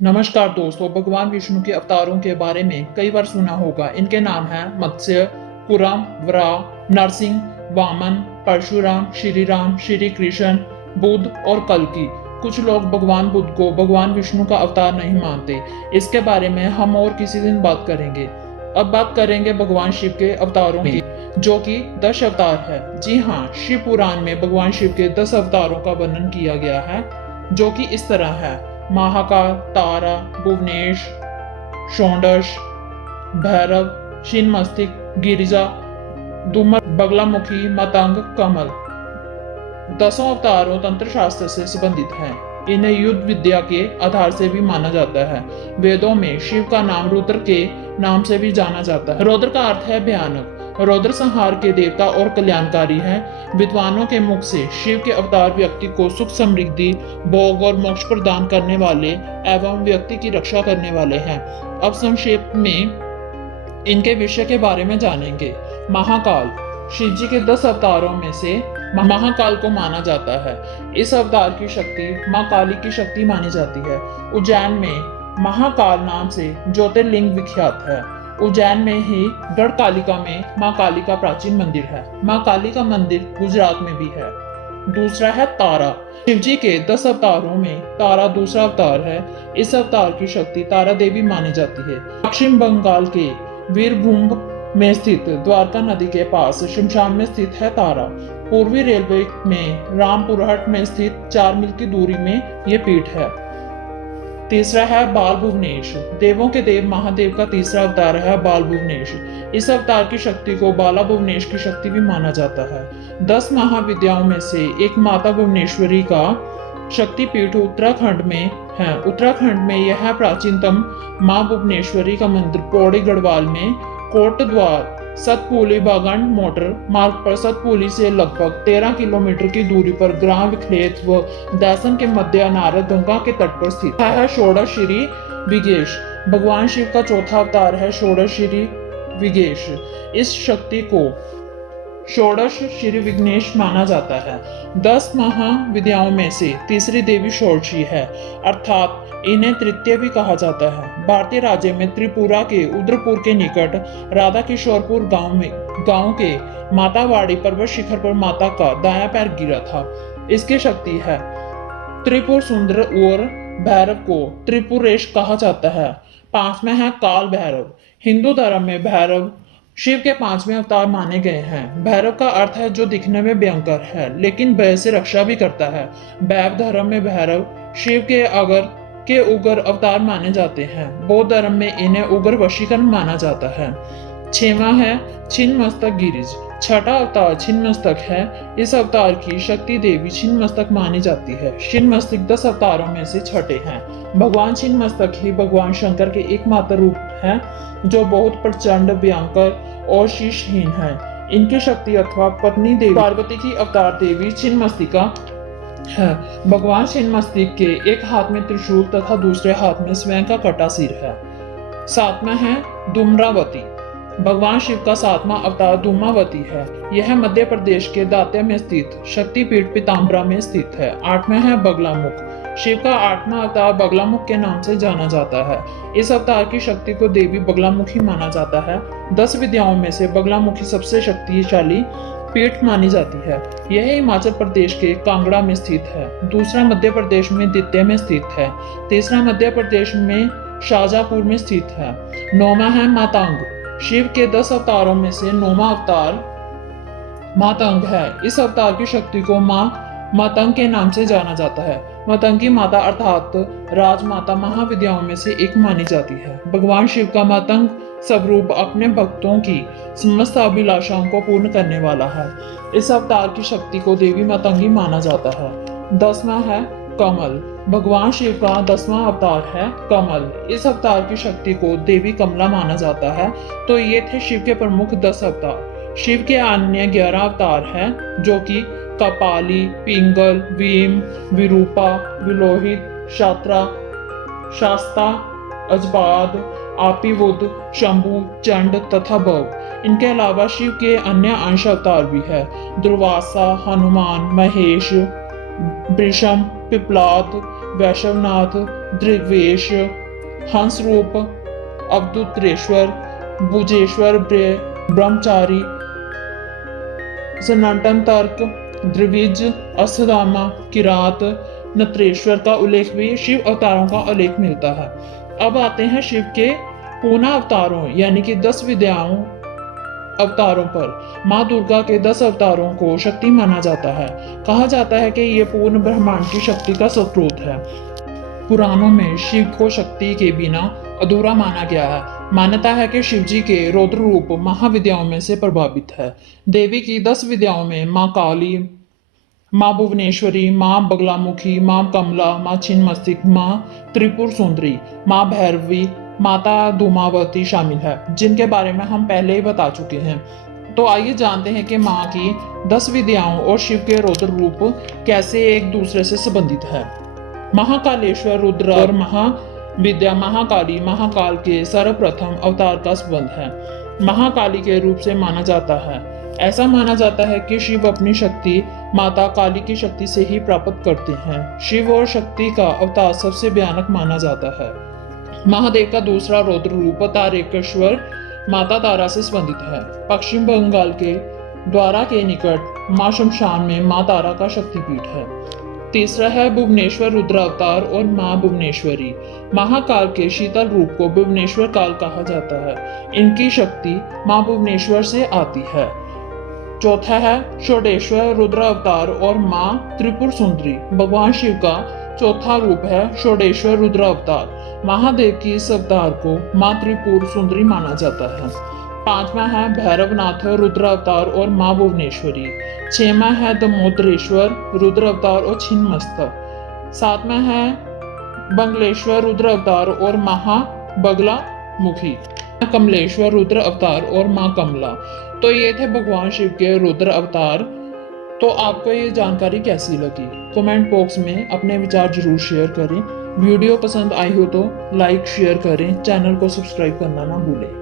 नमस्कार दोस्तों, भगवान विष्णु के अवतारों के बारे में कई बार सुना होगा। इनके नाम हैं मत्स्य, कुरम, वराह, नरसिंह, वामन, परशुराम, श्री राम, श्री कृष्ण, बुद्ध और कल्कि। कुछ लोग भगवान बुद्ध को भगवान विष्णु का अवतार नहीं मानते। इसके बारे में हम और किसी दिन बात करेंगे। अब बात करेंगे भगवान शिव के अवतारों की, जो कि 10 अवतार है। जी हाँ, शिव पुराण में भगवान शिव के 10 अवतारों का वर्णन किया गया है, जो कि इस तरह है: महाकाल, तारा, भुवनेश, षोडश, भैरव, छिन्नमस्तिक, गिरिजा, धूमर, बगलामुखी, मतंग, कमल। 10 अवतारों तंत्र शास्त्र से संबंधित हैं। इन्हें युद्ध विद्या के आधार से भी माना जाता है। वेदों में शिव का नाम रुद्र के नाम से भी जाना जाता है। रुद्र का अर्थ है भयानक। रुद्र संहार के देवता और कल्याणकारी हैं। विद्वानों के मुख से शिव के अवतार व्यक्ति को सुख, समृद्धि, भोग और मोक्ष प्रदान करने वाले एवं व्यक्ति की रक्षा करने वाले हैं। अब संक्षेप में इनके विषय के बारे में जानेंगे। महाकाल शिव जी के 10 अवतारों में से महाकाल को माना जाता है। इस अवतार की शक्ति मां काली की शक्ति मानी जाती है। उज्जैन में महाकाल नाम से ज्योतिर्लिंग विख्यात है। उज्जैन में ही गढ़कालिका में मां काली का प्राचीन मंदिर है। मां काली का मंदिर गुजरात में भी है। दूसरा है तारा। शिव जी के 10 अवतारों में तारा दूसरा अवतार है। इस अवतार की शक्ति तारा देवी मानी जाती है। पश्चिम बंगाल के वीरभूम में स्थित द्वारका नदी के पास शमशान में स्थित है तारा। पूर्वी रेलवे में रामपुरहट में स्थित 4 मील की दूरी में ये पीठ है। तीसरा है बाल भुवनेश। देवों के देव महादेव का तीसरा अवतार है बाल भुवनेश। इस अवतार की शक्ति को बाला भुवनेश की शक्ति भी माना जाता है। 10 महाविद्याओं में से एक माता भुवनेश्वरी का शक्तिपीठ उत्तराखंड में है। उत्तराखंड में यह प्राचीनतम मां भुवनेश्वरी का मंदिर पौड़ी गढ़वाल में कोटद्वार सतपुली बागंड मोटर मार्ग पर सतपुली से लगभग 13 किलोमीटर की दूरी पर ग्राम विखलेत व दैसन के मध्य नारद गंगा के तट पर स्थित है। षोडश श्री विगेश। भगवान शिव का चौथा अवतार है षोडश श्री विगेश। इस शक्ति को षोडश श्री विघ्नेश माना जाता है। 10 महाविद्याओं में से तीसरी देवी षोडशी है, अर्थात इन्हें तृतीय भी कहा जाता है। भारतीय राज्य में त्रिपुरा के उदयपुर के निकट राधा किशोरपुर गांव के मातावाड़ी पर्वत शिखर पर माता का दायां पैर गिरा था। इसकी शक्ति है त्रिपुर सुंदर और भैरव को त्रिपुरेश कहा जाता है। 5वां है काल भैरव। हिंदू धर्म में भैरव शिव के 5वें अवतार माने गए हैं। भैरव का अर्थ है जो दिखने में भयंकर है, लेकिन भय से रक्षा भी करता है। वैष्णव धर्म में भैरव शिव के उग्र अवतार माने जाते हैं। बौद्ध धर्म में इन्हें उग्र वशीकरण माना जाता है। 6वां है छिन्नमस्तक गिरिज। छठा अवतार छिन्नमस्तक है। इस अवतार की शक्ति देवी छिन्नमस्तक मानी जाती है। छिन्नमस्तक 10 अवतारों में से छठे हैं। भगवान छिन्नमस्तक ही भगवान शंकर के एकमात्र रूप हैं, जो बहुत प्रचंड, भयंकर और शीशहीन है। इनकी शक्ति अथवा पत्नी देवी पार्वती की अवतार देवी छिन्नमस्तिका है। भगवान छिन्नमस्तिक के एक हाथ में त्रिशूल तथा दूसरे हाथ में स्वयं का कटा सिर है। 7वां है धूम्रावती। भगवान शिव का 7वां अवतार धूमावती है। यह मध्य प्रदेश के दात्या में स्थित शक्तिपीठ पीताम्बरा में स्थित है। 8वां है बगलामुख। शिव का 8वां अवतार बगलामुख के नाम से जाना जाता है। इस अवतार की शक्ति को देवी बगलामुखी माना जाता है। 10 विद्याओं में से बगलामुखी सबसे शक्तिशाली पीठ मानी जाती है। यह हिमाचल प्रदेश के कांगड़ा में स्थित है। दूसरा मध्य प्रदेश में द्वितीय में स्थित है। तीसरा मध्य प्रदेश में शाजापुर में स्थित है। 9वां है मातंग। शिव के 10 अवतारों में से 9वां अवतार मातंग है। इस अवतार की शक्ति को मां मातंग के नाम से जाना जाता है। मातंगी माता अर्थात राजमाता महाविद्याओं में से एक मानी जाती है। भगवान शिव का मातंग स्वरूप अपने भक्तों की समस्त अभिलाषाओं को पूर्ण करने वाला है। इस अवतार की शक्ति को देवी मातंगी माना जाता है। 10वां है कमल। भगवान शिव का 10वां अवतार है कमल। इस अवतार की शक्ति को देवी कमला माना जाता है। तो ये थे शिव के प्रमुख 10 अवतार। शिव के अन्य 11 अवतार हैं, जो कि कपाली, पिंगल, भीम, विरूपा, विलोहित, शात्रा, शास्ता, अजबाद, आपिवुद, शंभु, चंड तथा भव। इनके अलावा शिव के अन्य अंश अवतार भी है: दुर्वासा, हनुमान, महेश, वृषम, पिपलाद, वैष्णवनाथ, दृग्वेश, हंस रूप, अवधूतरेश्वर, भुजेश्वर, ब्रह्मचारी, सनातन तर्क, द्विज, अस्थामा, किरात, नत्रेश्वर का उल्लेख भी शिव अवतारों का उल्लेख मिलता है। अब आते हैं शिव के पूर्ण अवतारों यानी कि 10 विद्याओं अवतारों पर। माँ दुर्गा के 10 अवतारों को शक्ति माना जाता है। कहा जाता है कि ये पूर्ण ब्रह्मांड की शक्ति का स्रोत है। पुराणों में शिव को शक्ति के बिना अधूरा माना गया है। मान्यता है कि शिव जी के रौद्र रूप महाविद्याओं में से प्रभावित है। देवी की 10 विद्याओं में माँ काली, माँ भुवनेश्वरी, माँ बगलामुखी, माँ कमला, माँ छिन्नमस्तिक, माँ त्रिपुर सुंदरी, माँ भैरवी, माता धूमावती शामिल है, जिनके बारे में हम पहले ही बता चुके हैं। तो आइए जानते हैं कि माँ की 10 विद्याओं और शिव के रौद्र रूप कैसे एक दूसरे से संबंधित है। महाकालेश्वर रुद्र और महाविद्या महाकाली महाकाल के सर्वप्रथम अवतार का संबंध है। महाकाली के रूप से माना जाता है। ऐसा माना जाता है कि शिव अपनी शक्ति माता काली की शक्ति से ही प्राप्त करते हैं। शिव और शक्ति का अवतार सबसे भयानक माना जाता है। महादेव का दूसरा रौद्र रूप तारकेश्वर माता तारा से संबंधित है। पश्चिम बंगाल के द्वारा के निकट माँ शमशान में माँ तारा का शक्तिपीठ है। तीसरा है भुवनेश्वर रुद्र अवतार और माँ भुवनेश्वरी। महाकाल के शीतल रूप को भुवनेश्वर काल कहा जाता है। इनकी शक्ति माँ भुवनेश्वर से आती है। चौथा है षोडेश्वर रुद्र अवतार और माँ त्रिपुर सुंदरी। भगवान शिव का चौथा रूप है षोडेश्वर रुद्र अवतार। महादेव की इस अवतार को माँ त्रिपुर सुंदरी माना जाता है। पांचवा है भैरवनाथ रुद्र अवतार और माँ भुवनेश्वरी। छठवां है दामोदरेश्वर रुद्र अवतार और छिन्नमस्तक। सातवां है बंगलेश्वर रुद्र अवतार और बगला मुखी। कमलेश्वर रुद्र अवतार और माँ कमला। तो ये थे भगवान शिव के रुद्र अवतार। तो आपको ये जानकारी कैसी लगी? कमेंट बॉक्स में अपने विचार जरूर शेयर करें। वीडियो पसंद आई हो तो लाइक शेयर करें। चैनल को सब्सक्राइब करना ना भूलें।